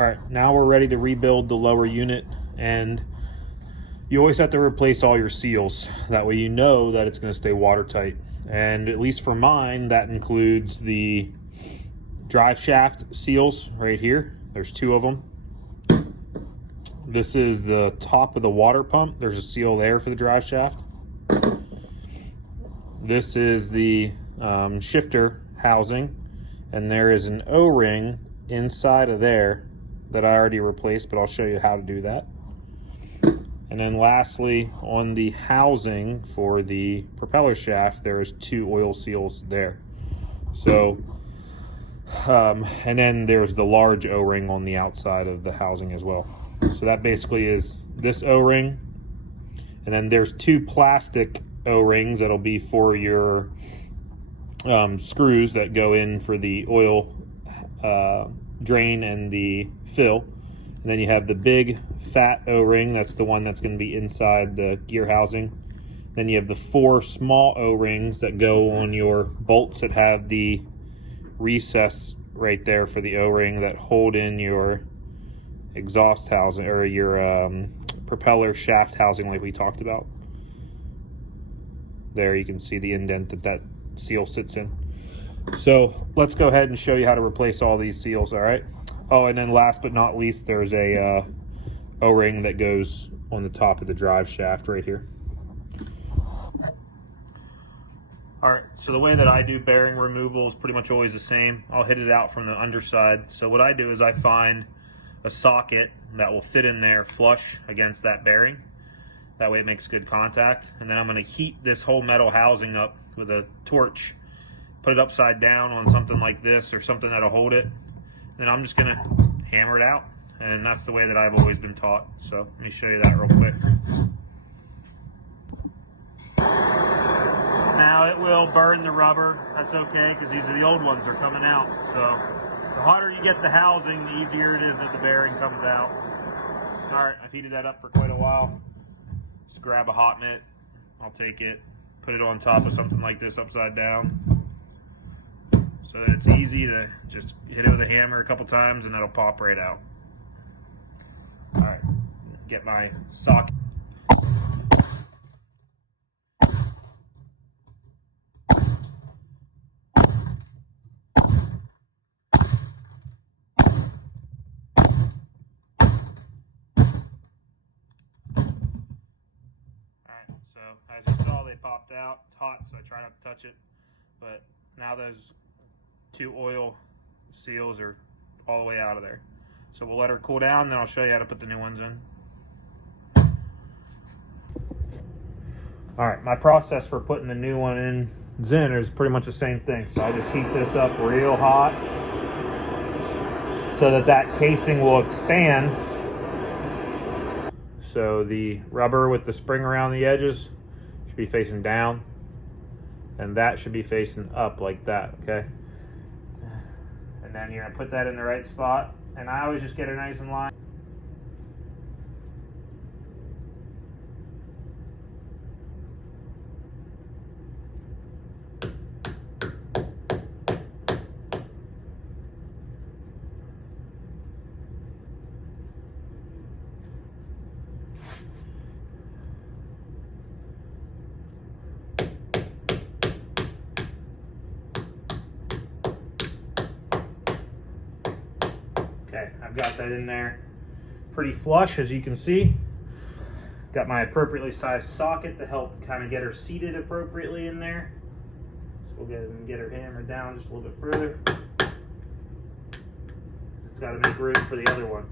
All right, now we're ready to rebuild the lower unit, and you always have to replace all your seals. That way you know that it's going to stay watertight. And at least for mine, that includes the drive shaft seals right here. There's 2 of them. This is the top of the water pump. There's a seal there for the drive shaft. This is the shifter housing, and there is an O-ring inside of there that I already replaced, but I'll show you how to do that. And then lastly, on the housing for the propeller shaft, there is 2 oil seals there. So, and then there's the large O-ring on the outside of the housing as well. So that basically is this O-ring, and then there's 2 plastic O-rings that'll be for your screws that go in for the oil drain and the fill. And then you have the big fat O-ring, that's the one that's going to be inside the gear housing. Then you have the 4 small O-rings that go on your bolts that have the recess right there for the O-ring that hold in your exhaust housing, or your propeller shaft housing like we talked about. There you can see the indent that seal sits in. So let's go ahead and show you how to replace all these seals, all right? Oh, and then last but not least, there's a O-ring that goes on the top of the drive shaft right here. All right, so the way that I do bearing removal is pretty much always the same. I'll hit it out from the underside. So what I do is I find a socket that will fit in there flush against that bearing. That way it makes good contact. And then I'm gonna heat this whole metal housing up with a torch, put it upside down on something like this or something that'll hold it. Then I'm just gonna hammer it out. And that's the way that I've always been taught. So let me show you that real quick. Now it will burn the rubber. That's okay, because these are the old ones that are coming out. So the hotter you get the housing, the easier it is that the bearing comes out. All right, I've heated that up for quite a while. Just grab a hot mitt. I'll take it, put it on top of something like this upside down, so that it's easy to just hit it with a hammer a couple times and that'll pop right out. All right, get my socket. So as you saw, they popped out. It's hot, so I try not to touch it. But now those 2 oil seals are all the way out of there. So we'll let her cool down, then I'll show you how to put the new ones in. All right, my process for putting the new one in is pretty much the same thing. So I just heat this up real hot so that casing will expand. So the rubber with the spring around the edges should be facing down, and that should be facing up like that, okay? And then you're gonna put that in the right spot, and I always just get it nice and line. Okay, I've got that in there pretty flush, as you can see. Got my appropriately sized socket to help kind of get her seated appropriately in there. So we'll get her hammered down just a little bit further. It's got to make room for the other one.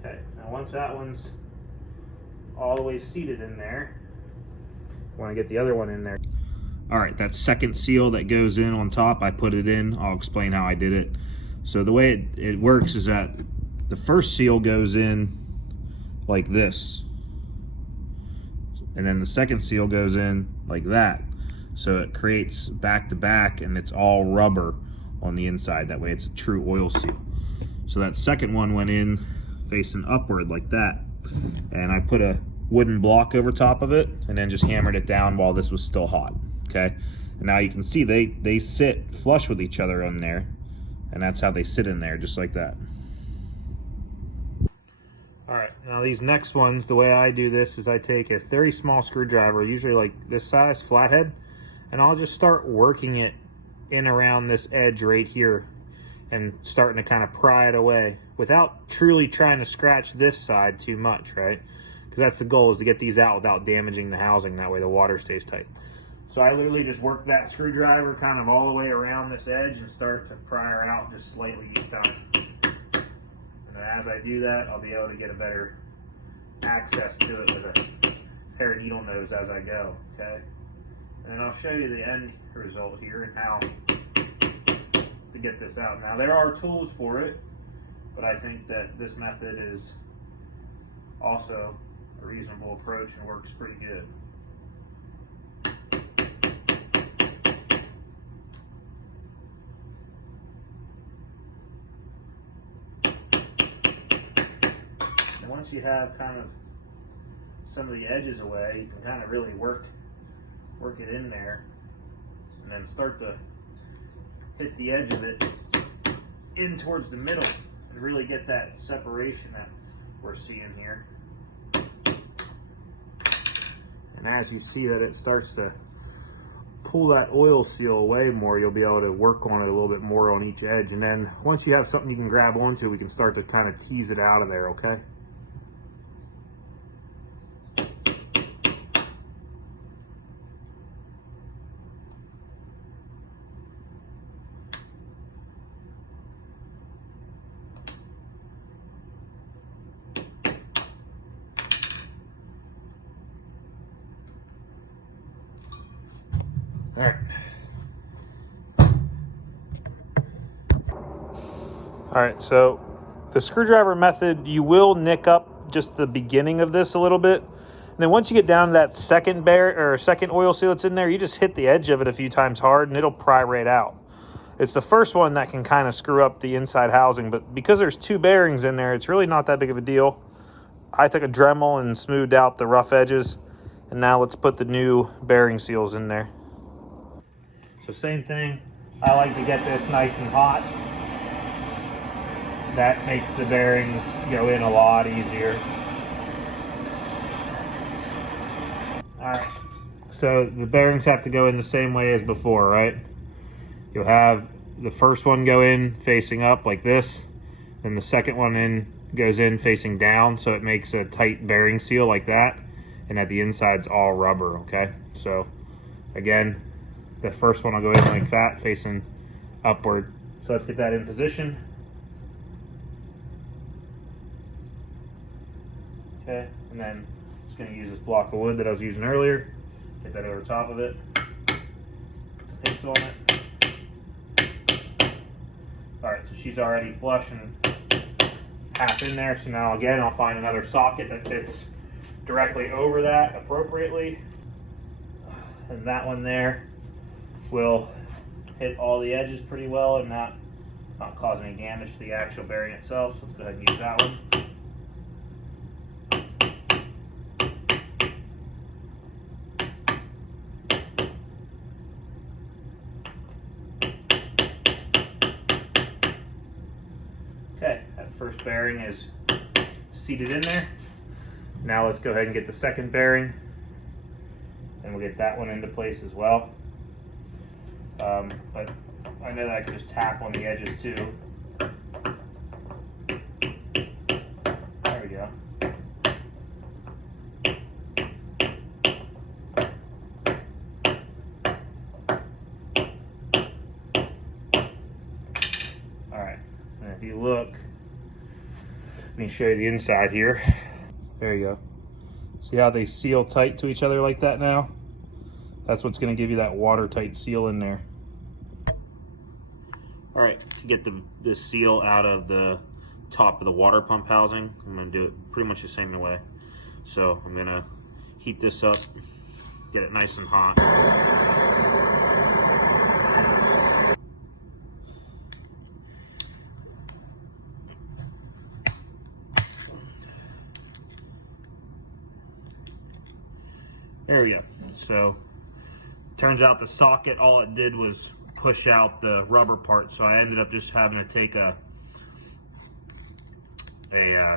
Okay, now once that one's all the way seated in there, I want to get the other one in there. All right, that second seal that goes in on top, I put it in. I'll explain how I did it. So the way it works is that the first seal goes in like this, and then the second seal goes in like that. So it creates back to back, and it's all rubber on the inside. That way it's a true oil seal. So that second one went in facing upward like that. And I put a wooden block over top of it, and then just hammered it down while this was still hot, okay? And now you can see they sit flush with each other on there, and that's how they sit in there, just like that. All right, now these next ones, the way I do this is I take a very small screwdriver, usually like this size, flathead, and I'll just start working it in around this edge right here and starting to kind of pry it away without truly trying to scratch this side too much, right? Because that's the goal, is to get these out without damaging the housing. That way the water stays tight. So I literally just work that screwdriver kind of all the way around this edge and start to pry her out just slightly each time. And as I do that, I'll be able to get a better access to it with a pair of needle nose as I go, okay? And then I'll show you the end result here and how to get this out. Now there are tools for it, but I think that this method is also a reasonable approach and works pretty good. And once you have kind of some of the edges away, you can kind of really work it in there, and then start to hit the edge of it in towards the middle and really get that separation that we're seeing here. And as you see that it starts to pull that oil seal away more, you'll be able to work on it a little bit more on each edge. And then once you have something you can grab onto, we can start to kind of tease it out of there, okay? All right, so the screwdriver method, you will nick up just the beginning of this a little bit. And then once you get down to that second oil seal that's in there, you just hit the edge of it a few times hard and it'll pry right out. It's the first one that can kind of screw up the inside housing, but because there's two bearings in there, it's really not that big of a deal. I took a Dremel and smoothed out the rough edges, and now let's put the new bearing seals in there. So same thing, I like to get this nice and hot. That makes the bearings go in a lot easier. All right, so the bearings have to go in the same way as before, right? You'll have the first one go in facing up like this, and the second one goes in facing down, so it makes a tight bearing seal like that, and at the inside's all rubber, okay? So again, the first one will go in like that, facing upward. So let's get that in position. Okay, and then just going to use this block of wood that I was using earlier. Get that over top of it. Hits on it. Alright, so she's already flush and half in there. So now again, I'll find another socket that fits directly over that appropriately. And that one there will hit all the edges pretty well and not cause any damage to the actual bearing itself. So let's go ahead and use that one. Okay, that first bearing is seated in there. Now let's go ahead and get the second bearing, and we'll get that one into place as well. But I know that I can just tap on the edges too. There we go. Alright, and if you look, let me show you the inside here. There you go. See how they seal tight to each other like that now? That's what's going to give you that watertight seal in there. All right, to get the seal out of the top of the water pump housing, I'm going to do it pretty much the same way. So I'm going to heat this up, get it nice and hot. There we go. So turns out the socket, all it did was push out the rubber part, so I ended up just having to take a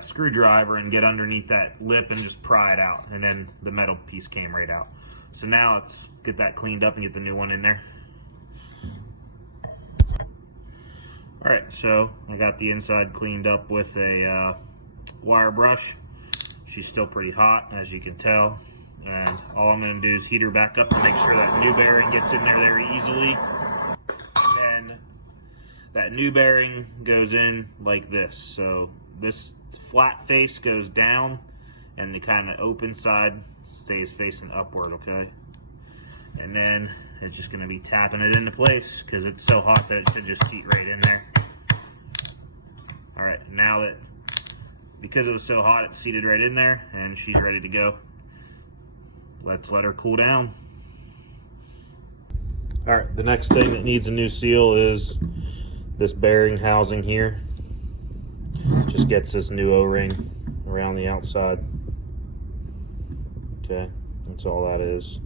screwdriver and get underneath that lip and just pry it out, and then the metal piece came right out. So now let's get that cleaned up and get the new one in there. All right, so I got the inside cleaned up with a wire brush. She's still pretty hot, as you can tell, and all I'm going to do is heat her back up to make sure that new bearing gets in there very easily. And then that new bearing goes in like this. So this flat face goes down and the kind of open side stays facing upward, okay? And then it's just going to be tapping it into place because it's so hot that it should just seat right in there. All right, now that, because it was so hot, it's seated right in there and she's ready to go. Let's let her cool down. All right, the next thing that needs a new seal is this bearing housing here. Just gets this new O-ring around the outside. Okay, that's all that is.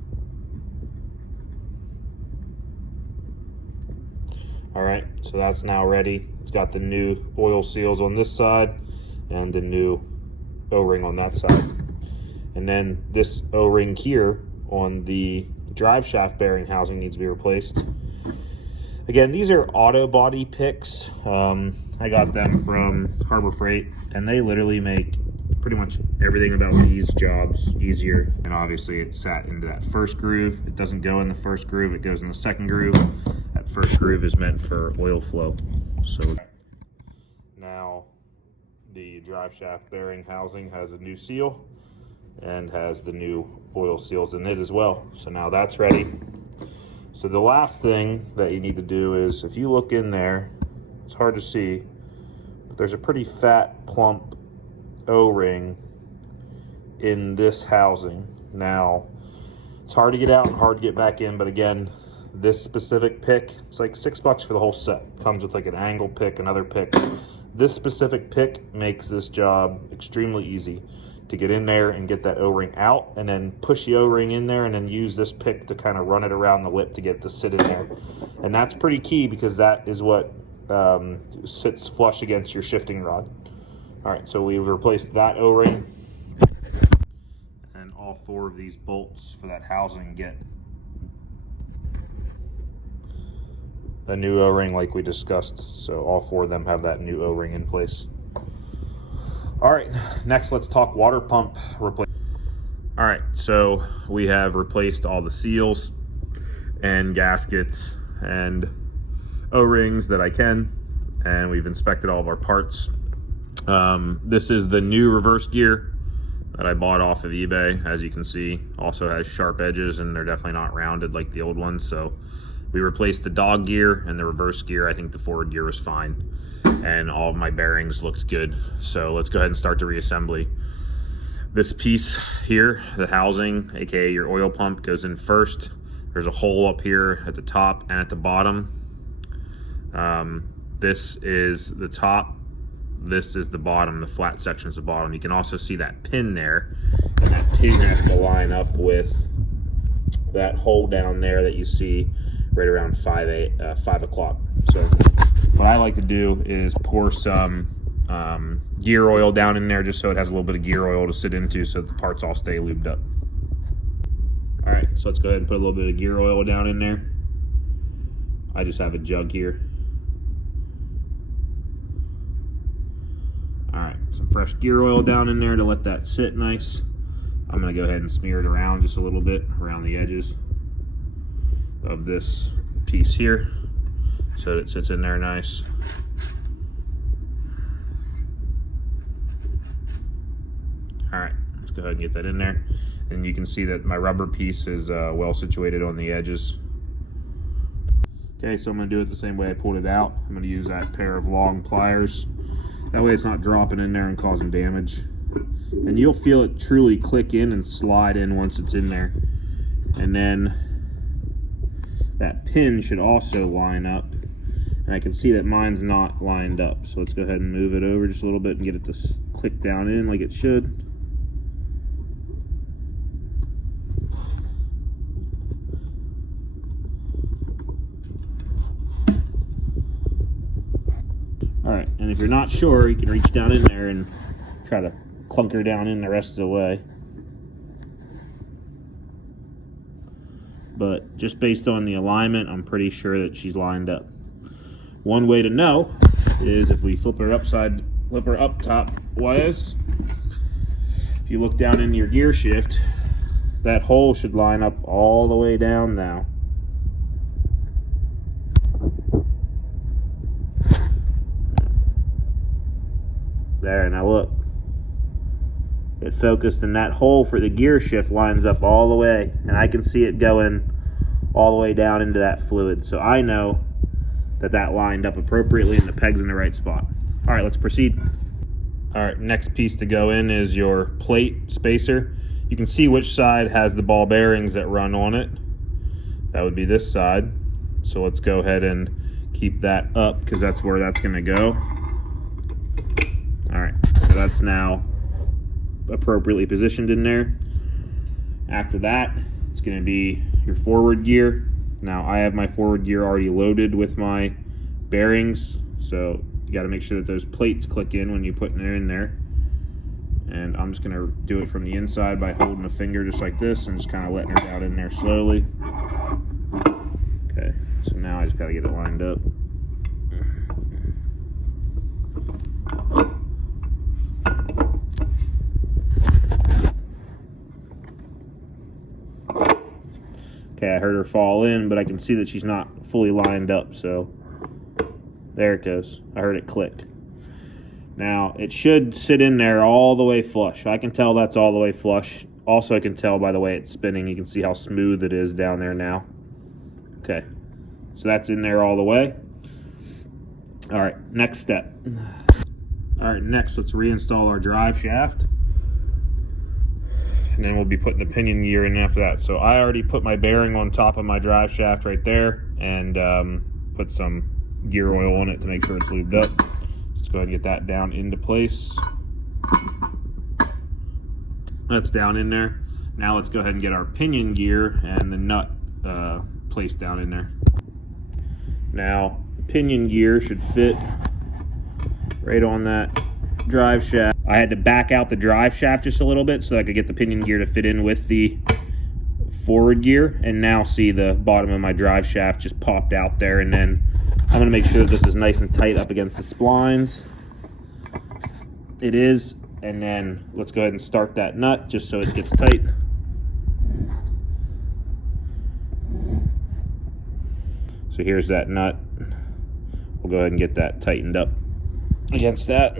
All right, so that's now ready. It's got the new oil seals on this side and the new O-ring on that side. And then this O-ring here on the drive shaft bearing housing needs to be replaced. Again, these are auto body picks. I got them from Harbor Freight, and they literally make pretty much everything about these jobs easier. And obviously it sat into that first groove. It doesn't go in the first groove, it goes in the second groove. That first groove is meant for oil flow. So now the drive shaft bearing housing has a new seal and has the new oil seals in it as well. So now that's ready. So the last thing that you need to do is, if you look in there, it's hard to see, but there's a pretty fat, plump O-ring in this housing. Now, it's hard to get out and hard to get back in, but again, this specific pick, it's like $6 for the whole set. Comes with like an angle pick, another pick. This specific pick makes this job extremely easy to get in there and get that O-ring out, and then push the O-ring in there and then use this pick to kind of run it around the lip to get it to sit in there. And that's pretty key because that is what sits flush against your shifting rod. All right, so we've replaced that O-ring, and all 4 of these bolts for that housing get a new O-ring like we discussed. So all 4 of them have that new O-ring in place. All right, next let's talk water pump replacement. All right, so we have replaced all the seals and gaskets and O-rings that I can, and we've inspected all of our parts. This is the new reverse gear that I bought off of eBay. As you can see, also has sharp edges and they're definitely not rounded like the old ones. So we replaced the dog gear and the reverse gear. I think the forward gear was fine, and all of my bearings looked good. So let's go ahead and start the reassembly. This piece here, the housing, aka your oil pump, goes in first. There's a hole up here at the top and at the bottom. This is the top, this is the bottom, the flat section is the bottom. You can also see that pin there, and that pin has to line up with that hole down there that you see right around 5 o'clock. So what I like to do is pour some gear oil down in there just so it has a little bit of gear oil to sit into so the parts all stay lubed up. All right, so let's go ahead and put a little bit of gear oil down in there. I just have a jug here. All right, some fresh gear oil down in there to let that sit nice. I'm gonna go ahead and smear it around just a little bit around the edges of this piece here so that it sits in there nice. All right, let's go ahead and get that in there. And you can see that my rubber piece is well situated on the edges. Okay, so I'm gonna do it the same way I pulled it out. I'm gonna use that pair of long pliers. That way it's not dropping in there and causing damage. And you'll feel it truly click in and slide in once it's in there. And then that pin should also line up. And I can see that mine's not lined up. So let's go ahead and move it over just a little bit and get it to click down in like it should. And if you're not sure, you can reach down in there and try to clunk her down in the rest of the way. But just based on the alignment, I'm pretty sure that she's lined up. One way to know is if we flip her up top wise. If you look down into your gear shift, that hole should line up all the way down now. There, now look. It focused, and that hole for the gear shift lines up all the way, and I can see it going all the way down into that fluid. So I know that that lined up appropriately and the peg's in the right spot. All right, let's proceed. All right, next piece to go in is your plate spacer. You can see which side has the ball bearings that run on it. That would be this side. So let's go ahead and keep that up because that's where that's gonna go. All right, so that's now appropriately positioned in there. After that, it's going to be your forward gear. Now I have my forward gear already loaded with my bearings, so you got to make sure that those plates click in when you put it in there. And I'm just going to do it from the inside by holding a finger just like this and just kind of letting her down in there slowly. Okay, so now I just got to get it lined up. Okay, I heard her fall in, but I can see that she's not fully lined up, so there it goes. I heard it click. Now, it should sit in there all the way flush. I can tell that's all the way flush. Also, I can tell by the way it's spinning. You can see how smooth it is down there now. Okay, so that's in there all the way. All right, next step. All right, next, let's reinstall our drive shaft. And then we'll be putting the pinion gear in after that. So I already put my bearing on top of my drive shaft right there and put some gear oil on it to make sure it's lubed up. Let's go ahead and get that down into place. That's down in there. Now let's go ahead and get our pinion gear and the nut placed down in there. Now, the pinion gear should fit right on that drive shaft. I had to back out the drive shaft just a little bit so I could get the pinion gear to fit in with the forward gear, and now see the bottom of my drive shaft just popped out there. And then I'm going to make sure that this is nice and tight up against the splines. It is. And then let's go ahead and start that nut just so it gets tight. So here's that nut. We'll go ahead and get that tightened up against that.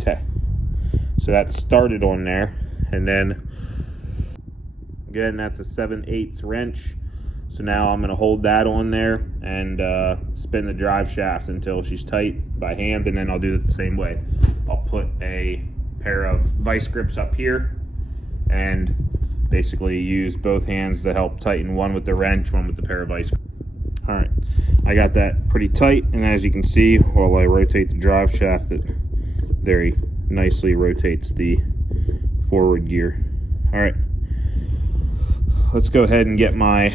Okay, so that started on there, and then again that's a 7/8 wrench. So now I'm going to hold that on there and spin the drive shaft until she's tight by hand, and then I'll do it the same way. I'll put a pair of vice grips up here and basically use both hands to help tighten, one with the wrench, one with the pair of vice grips. All right, I got that pretty tight, and as you can see while I rotate the drive shaft, it very nicely rotates the forward gear. All right, let's go ahead and get my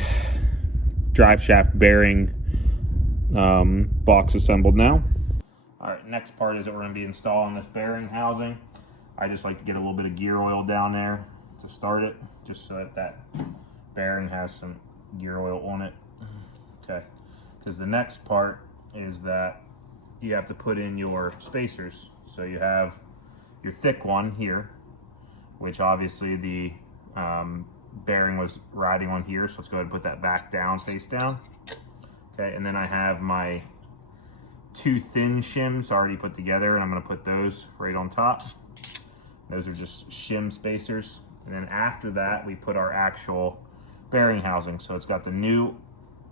drive shaft bearing box assembled now. All right, next part is that we're going to be installing this bearing housing. I just like to get a little bit of gear oil down there to start it, just so that that bearing has some gear oil on it. Okay, because the next part is that you have to put in your spacers. So you have your thick one here, which obviously the bearing was riding on here, so let's go ahead and put that back down, face down. Okay, and then I have my two thin shims already put together, and I'm going to put those right on top. Those are just shim spacers. And then after that, we put our actual bearing housing. So it's got the new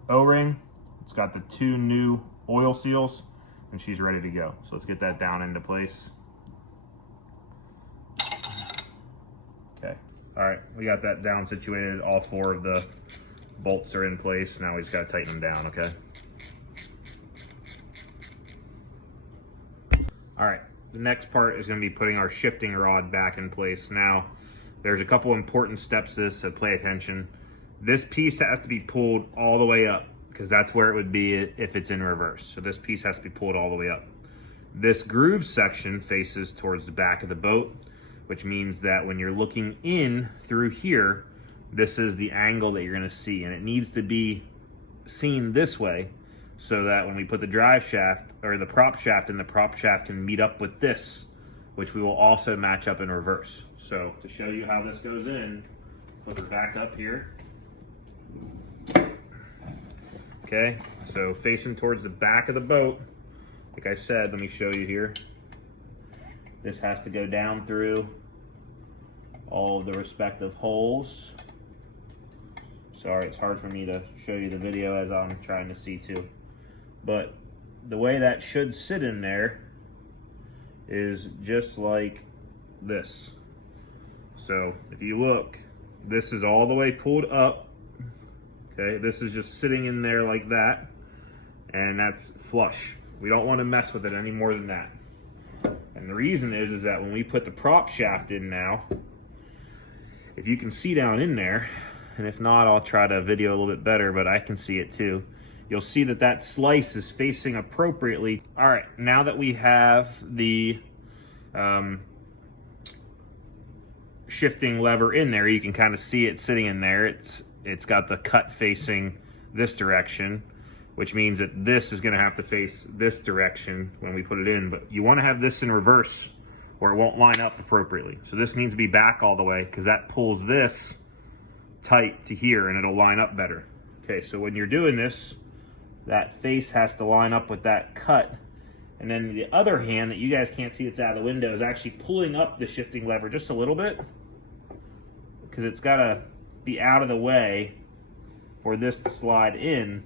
O-ring, it's got the two new oil seals, and she's ready to go. So let's get that down into place. Okay. All right, we got that down situated. All four of the bolts are in place. Now we just got to tighten them down, okay? All right, the next part is going to be putting our shifting rod back in place. Now, there's a couple important steps to this, so pay attention. This piece has to be pulled all the way up because that's where it would be if it's in reverse. So this piece has to be pulled all the way up. This groove section faces towards the back of the boat, which means that when you're looking in through here, this is the angle that you're going to see, and it needs to be seen this way so that when we put the drive shaft or the prop shaft in, the prop shaft can meet up with this, which we will also match up in reverse. So to show you how this goes in, flip it back up here. Okay, so facing towards the back of the boat, like I said, let me show you here. This has to go down through all of the respective holes. Sorry, it's hard for me to show you the video as I'm trying to see too. But the way that should sit in there is just like this. So if you look, this is all the way pulled up. Okay, this is just sitting in there like that, and that's flush. We don't want to mess with it any more than that. And the reason is that when we put the prop shaft in now, if you can see down in there, and if not, I'll try to video a little bit better, but I can see it too. You'll see that that slice is facing appropriately. All right, now that we have the shifting lever in there, you can kind of see it sitting in there. It's got the cut facing this direction, which means that this is going to have to face this direction when we put it in. But you want to have this in reverse or it won't line up appropriately. So this needs to be back all the way because that pulls this tight to here and it'll line up better. Okay, so when you're doing this, that face has to line up with that cut. And then the other hand that you guys can't see, it's out of the window, is actually pulling up the shifting lever just a little bit because it's got to be out of the way for this to slide in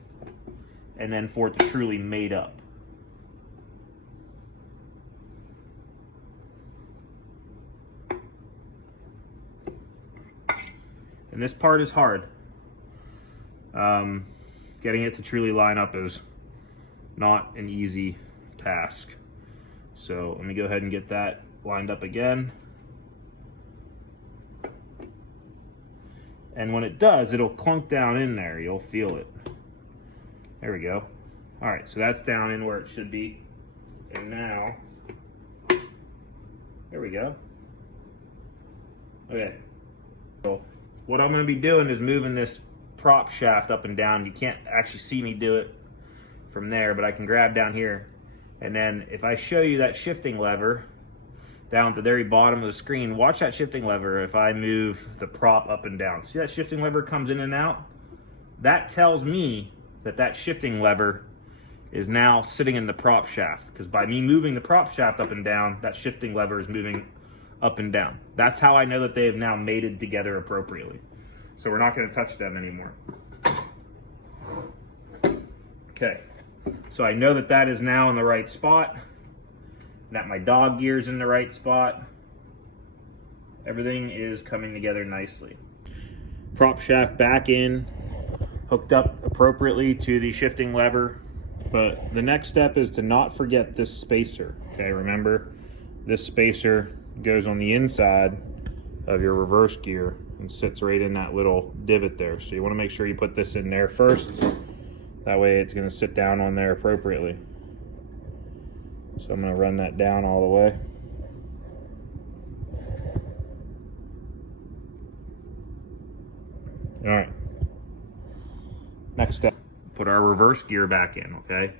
and then for it to truly mate up. And this part is hard. Getting it to truly line up is not an easy task. So let me go ahead and get that lined up again. And when it does, it'll clunk down in there. You'll feel it. There we go. All right, so that's down in where it should be. And now, there we go. Okay. So what I'm going to be doing is moving this prop shaft up and down. You can't actually see me do it from there, but I can grab down here. And then if I show you that shifting lever down at the very bottom of the screen, watch that shifting lever if I move the prop up and down. See that shifting lever comes in and out? That tells me that that shifting lever is now sitting in the prop shaft, because by me moving the prop shaft up and down, that shifting lever is moving up and down. That's how I know that they have now mated together appropriately. So we're not going to touch them anymore. Okay, so I know that that is now in the right spot, that my dog gear's in the right spot. Everything is coming together nicely. Prop shaft back in, hooked up appropriately to the shifting lever. But the next step is to not forget this spacer. Okay, remember, this spacer goes on the inside of your reverse gear and sits right in that little divot there. So you want to make sure you put this in there first. That way it's going to sit down on there appropriately. So I'm going to run that down all the way. All right. Next step, put our reverse gear back in, okay?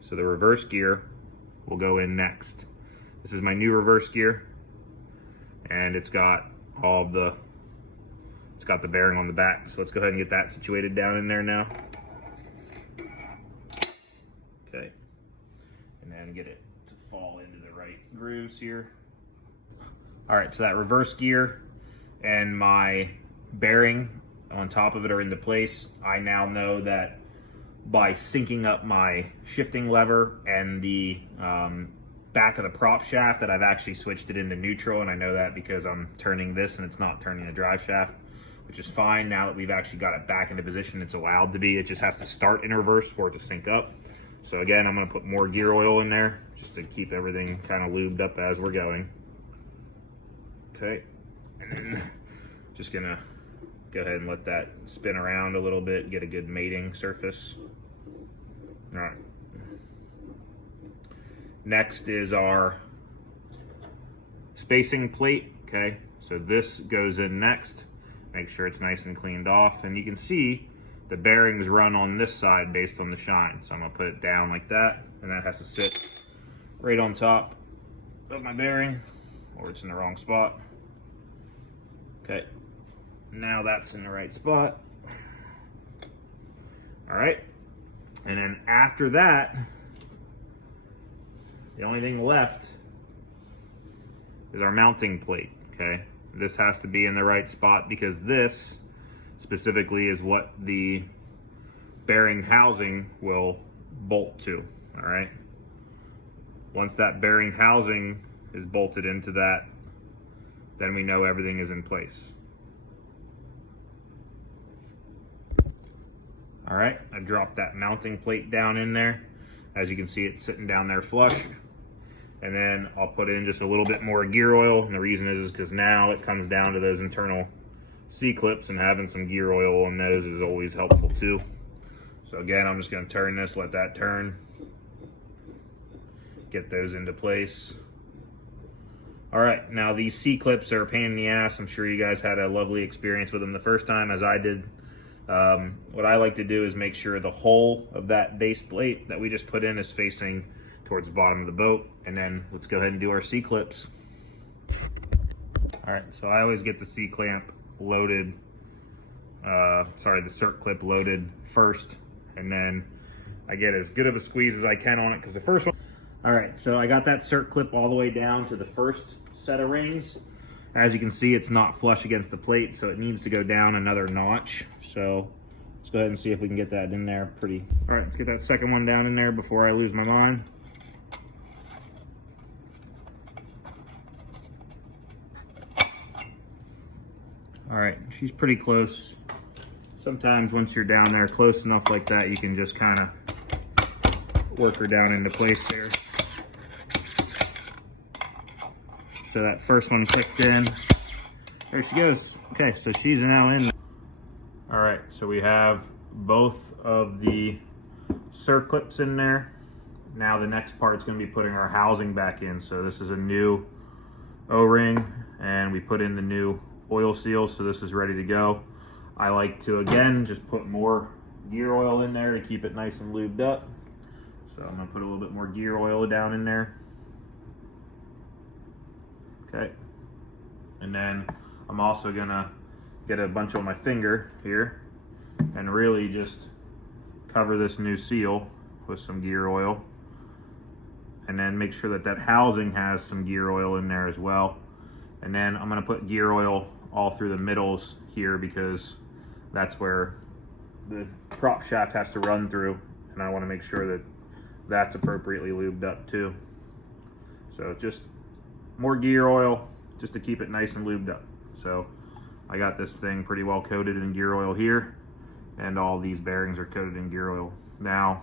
So the reverse gear will go in next. This is my new reverse gear, and it's got all of the, it's got the bearing on the back. So let's go ahead and get that situated down in there now. Okay. And then get it to fall into the right grooves here. All right, so that reverse gear and my bearing on top of it are into place. I now know that by syncing up my shifting lever and the back of the prop shaft that I've actually switched it into neutral, and I know that because I'm turning this and it's not turning the drive shaft, which is fine. Now that we've actually got it back into position, it's allowed to be. It just has to start in reverse for it to sync up. So again, I'm gonna put more gear oil in there just to keep everything kind of lubed up as we're going. Okay, and then just gonna go ahead and let that spin around a little bit, get a good mating surface. All right. Next is our spacing plate, okay? So this goes in next. Make sure it's nice and cleaned off. And you can see the bearings run on this side based on the shine. So I'm gonna put it down like that, and that has to sit right on top of my bearing, or it's in the wrong spot. Okay, now that's in the right spot. All right, and then after that, the only thing left is our mounting plate, okay? This has to be in the right spot because this specifically is what the bearing housing will bolt to, all right? Once that bearing housing is bolted into that, then we know everything is in place. All right, I dropped that mounting plate down in there. As you can see, it's sitting down there flush. And then I'll put in just a little bit more gear oil. And the reason is because now it comes down to those internal C-clips, and having some gear oil on those is always helpful too. So again, I'm just gonna turn this, let that turn. Get those into place. All right, now these C-clips are a pain in the ass. I'm sure you guys had a lovely experience with them the first time, as I did. What I like to do is make sure the hole of that base plate that we just put in is facing towards the bottom of the boat. And then let's go ahead and do our C-clips. All right, so I always get the C-clamp loaded, the cert clip loaded first, and then I get as good of a squeeze as I can on it, because the first one. All right, so I got that cert clip all the way down to the first set of rings. As you can see, it's not flush against the plate, so it needs to go down another notch. So let's go ahead and see if we can get that in there pretty. All right, let's get that second one down in there before I lose my mind. All right, she's pretty close. Sometimes once you're down there close enough like that, you can just kind of work her down into place there. So that first one clicked in. There she goes. Okay, so she's now in. All right, so we have both of the cert clips in there. Now the next part is going to be putting our housing back in. So this is a new O-ring, and we put in the new oil seal, so this is ready to go. I like to, again, just put more gear oil in there to keep it nice and lubed up. So I'm going to put a little bit more gear oil down in there. Okay, and then I'm also gonna get a bunch on my finger here and really just cover this new seal with some gear oil, and then make sure that that housing has some gear oil in there as well. And then I'm gonna put gear oil all through the middles here, because that's where the prop shaft has to run through, and I want to make sure that that's appropriately lubed up too. So just more gear oil just to keep it nice and lubed up. So I got this thing pretty well coated in gear oil here, and all these bearings are coated in gear oil. Now,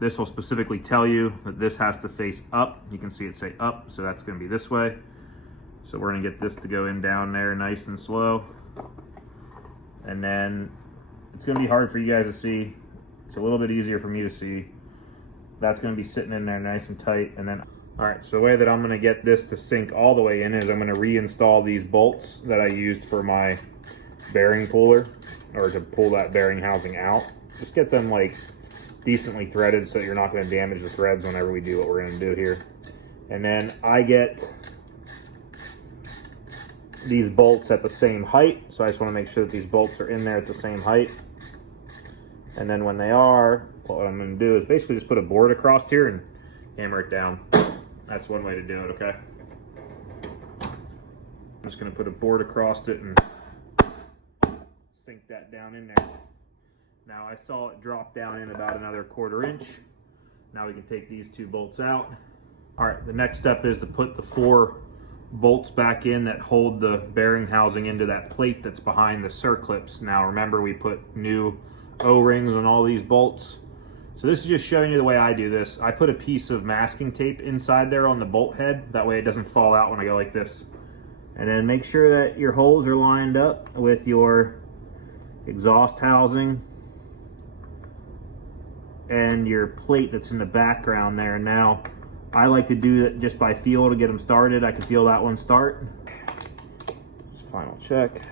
this will specifically tell you that this has to face up. You can see it say up, so that's gonna be this way. So we're gonna get this to go in down there nice and slow. And then it's gonna be hard for you guys to see. It's a little bit easier for me to see. That's gonna be sitting in there nice and tight. And then, all right, so the way that I'm gonna get this to sink all the way in is I'm gonna reinstall these bolts that I used for my bearing puller, or to pull that bearing housing out. Just get them like decently threaded so that you're not gonna damage the threads whenever we do what we're gonna do here. And then I get these bolts at the same height, so I just wanna make sure that these bolts are in there at the same height. And then when they are, what I'm gonna do is basically just put a board across here and hammer it down. That's one way to do it, okay? I'm just gonna put a board across it and sink that down in there. Now I saw it drop down in about another 1/4 inch. Now we can take these two bolts out. All right, the next step is to put the 4 bolts back in that hold the bearing housing into that plate that's behind the circlips. Now remember, we put new O-rings on all these bolts. So this is just showing you the way I do this. I put a piece of masking tape inside there on the bolt head. That way it doesn't fall out when I go like this. And then make sure that your holes are lined up with your exhaust housing and your plate that's in the background there. Now, I like to do it just by feel to get them started. I can feel that one start. Just final check.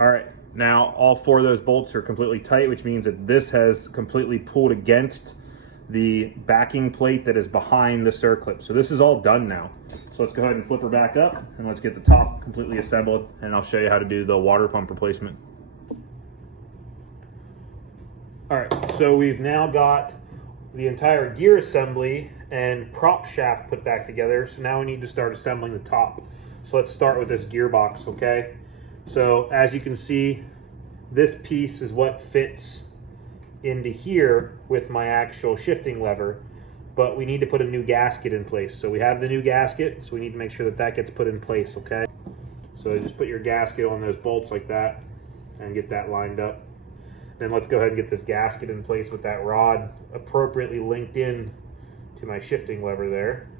All right, now all 4 of those bolts are completely tight, which means that this has completely pulled against the backing plate that is behind the circlip. So this is all done now. So let's go ahead and flip her back up and let's get the top completely assembled, and I'll show you how to do the water pump replacement. All right, so we've now got the entire gear assembly and prop shaft put back together. So now we need to start assembling the top. So let's start with this gearbox, okay? So as you can see, this piece is what fits into here with my actual shifting lever, but we need to put a new gasket in place. So we have the new gasket, so we need to make sure that that gets put in place, okay? So just put your gasket on those bolts like that and get that lined up. Then let's go ahead and get this gasket in place with that rod appropriately linked in to my shifting lever there.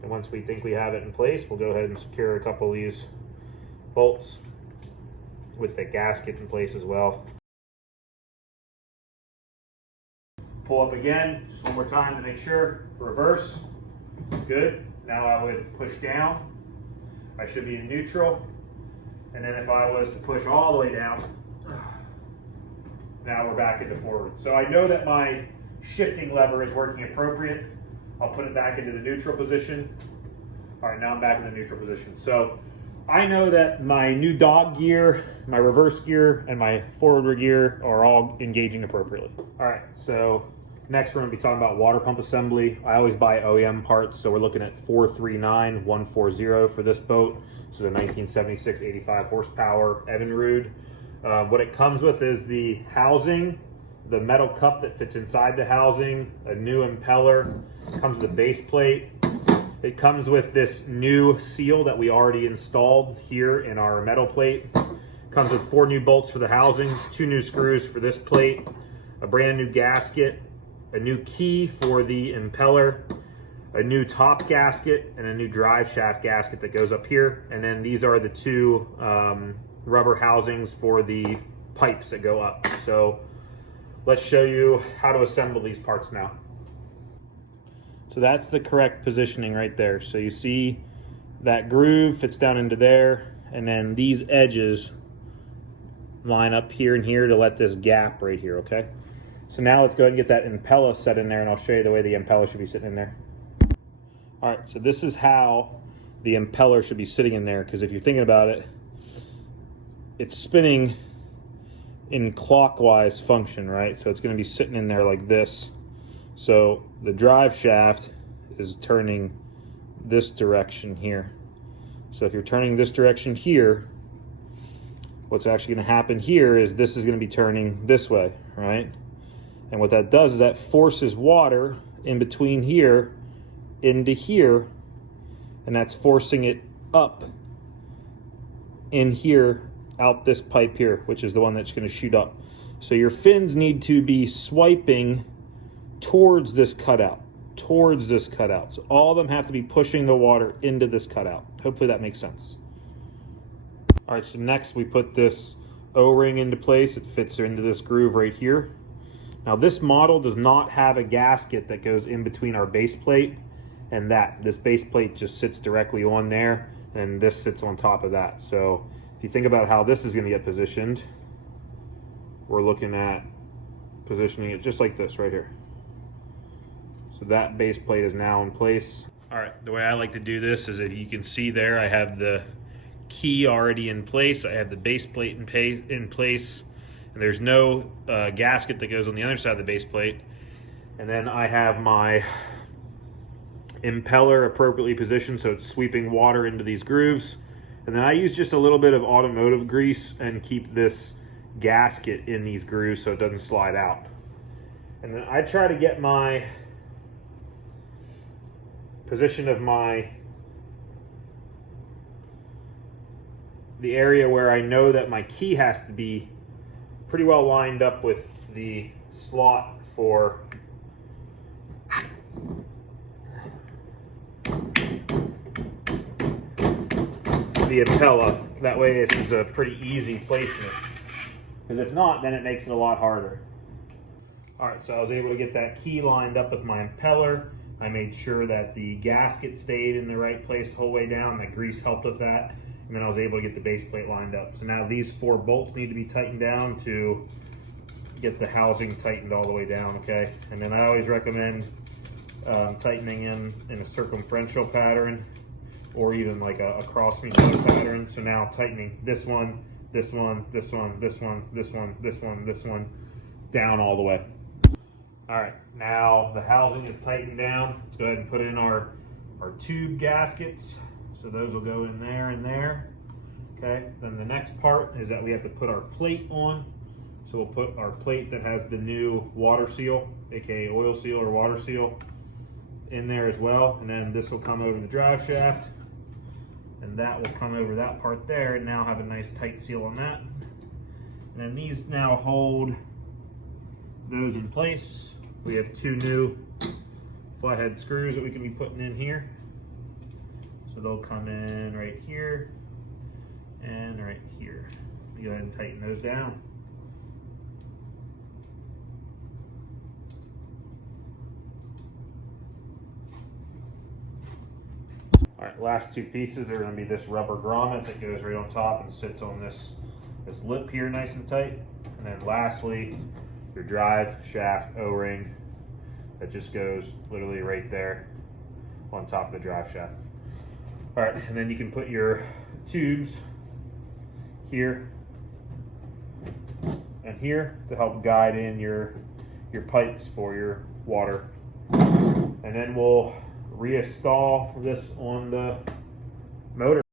And once we think we have it in place, we'll go ahead and secure a couple of these bolts with the gasket in place as well. Pull up again, just one more time to make sure. Reverse, good. Now I would push down. I should be in neutral. And then if I was to push all the way down, now we're back into forward. So I know that my shifting lever is working appropriate. I'll put it back into the neutral position. All right, now I'm back in the neutral position. So I know that my new dog gear, my reverse gear, and my forward gear are all engaging appropriately. All right, so next we're gonna be talking about water pump assembly. I always buy OEM parts, so we're looking at 439140 for this boat. This is a 1976 85 horsepower Evinrude. What it comes with is the housing, the metal cup that fits inside the housing, a new impeller, comes with a base plate. It comes with this new seal that we already installed here in our metal plate. Comes with 4 new bolts for the housing, 2 new screws for this plate, a brand new gasket, a new key for the impeller, a new top gasket, and a new drive shaft gasket that goes up here. And then these are the 2 rubber housings for the pipes that go up. So let's show you how to assemble these parts now. So that's the correct positioning right there. So you see that groove fits down into there, and then these edges line up here and here to let this gap right here, okay? So now let's go ahead and get that impeller set in there, and I'll show you the way the impeller should be sitting in there. All right, so this is how the impeller should be sitting in there, because if you're thinking about it, it's spinning in clockwise function, right? So it's gonna be sitting in there like this. So the drive shaft is turning this direction here. So if you're turning this direction here, what's actually going to happen here is this is going to be turning this way, right? And what that does is that forces water in between here into here, and that's forcing it up in here out this pipe here, which is the one that's going to shoot up. So your fins need to be swiping towards this cutout, towards this cutout. So all of them have to be pushing the water into this cutout. Hopefully that makes sense. All right, so next we put this O-ring into place. It fits into this groove right here. Now this model does not have a gasket that goes in between our base plate and that. This base plate just sits directly on there, and this sits on top of that. So if you think about how this is going to get positioned, we're looking at positioning it just like this right here. So that base plate is now in place. All right, the way I like to do this is, if you can see there, I have the key already in place. I have the base plate in place, and there's no gasket that goes on the other side of the base plate. And then I have my impeller appropriately positioned so it's sweeping water into these grooves. And then I use just a little bit of automotive grease and keep this gasket in these grooves so it doesn't slide out. And then I try to get my position of the area where I know that my key has to be pretty well lined up with the slot for the impella. That way this is a pretty easy placement, because if not, then it makes it a lot harder. Alright, so I was able to get that key lined up with my impeller. I made sure that the gasket stayed in the right place the whole way down. That grease helped with that. And then I was able to get the base plate lined up. So now these 4 bolts need to be tightened down to get the housing tightened all the way down, okay? And then I always recommend tightening in a circumferential pattern, or even like a cross me-toe pattern. So now tightening this one, this one, this one, this one, this one, this one, this one, down all the way. All right, now the housing is tightened down. Let's go ahead and put in our tube gaskets. So those will go in there and there. Okay, then the next part is that we have to put our plate on. So we'll put our plate that has the new water seal, aka oil seal or water seal, in there as well. And then this will come over the drive shaft, and that will come over that part there, and now have a nice tight seal on that. And then these now hold those in place. We have 2 new flathead screws that we can be putting in here. So they'll come in right here and right here. Go ahead and tighten those down. All right, last 2 pieces are going to be this rubber grommet that goes right on top and sits on this lip here nice and tight. And then lastly, your drive shaft O-ring that just goes literally right there on top of the drive shaft. All right, and then you can put your tubes here and here to help guide in your pipes for your water. And then we'll reinstall this on the motor.